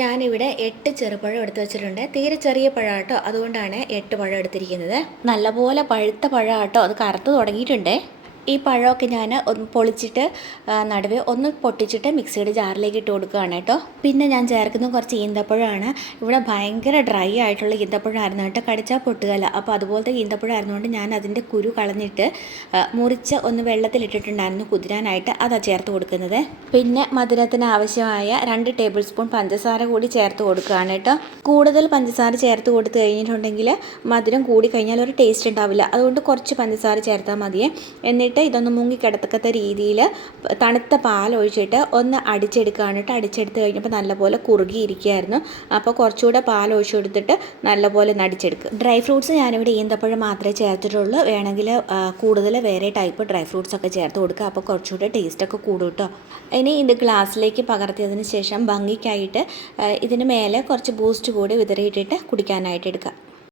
ഞാനിവിടെ 8 ചെറുപഴം എടുത്ത് വെച്ചിട്ടുണ്ട്. തീരെ ചെറിയ പഴം കേട്ടോ, അതുകൊണ്ടാണ് 8 പഴം എടുത്തിരിക്കുന്നത്. നല്ലപോലെ പഴുത്ത പഴം കേട്ടോ, അത് കറുത്ത് തുടങ്ങിയിട്ടുണ്ട്. ഈ പഴമൊക്കെ ഞാൻ ഒന്ന് പൊളിച്ചിട്ട് നടുവേ ഒന്ന് പൊട്ടിച്ചിട്ട് മിക്സിയുടെ ജാറിലേക്ക് ഇട്ട് കൊടുക്കുകയാണ് കേട്ടോ. പിന്നെ ഞാൻ ചേർക്കുന്നത് കുറച്ച് ഈന്തപ്പഴമാണ്. ഇവിടെ ഭയങ്കര ഡ്രൈ ആയിട്ടുള്ള ഈന്തപ്പഴമായിരുന്നു കേട്ടോ, കടിച്ചാൽ പൊട്ടുകയില്ല. അപ്പോൾ അതുപോലത്തെ ഈന്തപ്പഴമായിരുന്നുകൊണ്ട് ഞാൻ അതിൻ്റെ കുരു കളഞ്ഞിട്ട് മുറിച്ച് ഒന്ന് വെള്ളത്തിലിട്ടിട്ടുണ്ടായിരുന്നു കുതിരാനായിട്ട്, അതാണ് ചേർത്ത് കൊടുക്കുന്നത്. പിന്നെ മധുരത്തിന് ആവശ്യമായ 2 ടേബിൾ സ്പൂൺ പഞ്ചസാര കൂടി ചേർത്ത് കൊടുക്കുകയാണ് കേട്ടോ. കൂടുതൽ പഞ്ചസാര ചേർത്ത് കൊടുത്തു കഴിഞ്ഞിട്ടുണ്ടെങ്കിൽ മധുരം കൂടി കഴിഞ്ഞാൽ ഒരു ടേസ്റ്റ് ഉണ്ടാവില്ല. അതുകൊണ്ട് കുറച്ച് പഞ്ചസാര ചേർത്താൽ മതിയേ. എന്നിട്ട് ഇതൊന്ന് മുങ്ങിക്കിടത്തക്കത്ത രീതിയിൽ തണുത്ത പാൽ ഒഴിച്ചിട്ട് ഒന്ന് അടിച്ചെടുക്കുകയാണ് കേട്ടോ. അടിച്ചെടുത്ത് കഴിഞ്ഞപ്പോൾ നല്ലപോലെ കുറുകിയിരിക്കുകയായിരുന്നു. അപ്പോൾ കുറച്ചുകൂടെ പാൽ ഒഴിച്ചു കൊടുത്തിട്ട് നല്ലപോലെ നടിച്ചെടുക്കുക. ഡ്രൈ ഫ്രൂട്ട്സ് ഞാനിവിടെ ഈന്തപ്പഴം മാത്രമേ ചേർത്തിട്ടുള്ളൂ. വേണമെങ്കിൽ കൂടുതൽ വേറെ ടൈപ്പ് ഡ്രൈ ഫ്രൂട്ട്സ് ഒക്കെ ചേർത്ത് കൊടുക്കുക. അപ്പോൾ കുറച്ചുകൂടെ ടേസ്റ്റൊക്കെ കൂടും കേട്ടോ. ഇനി ഇത് ഗ്ലാസ്സിലേക്ക് പകർത്തിയതിന് ശേഷം ഭംഗിക്കായിട്ട് ഇതിന് മേലെ കുറച്ച് ബൂസ്റ്റ് കൂടി വിതറിയിട്ടിട്ട് കുടിക്കാനായിട്ട് എടുക്കുക.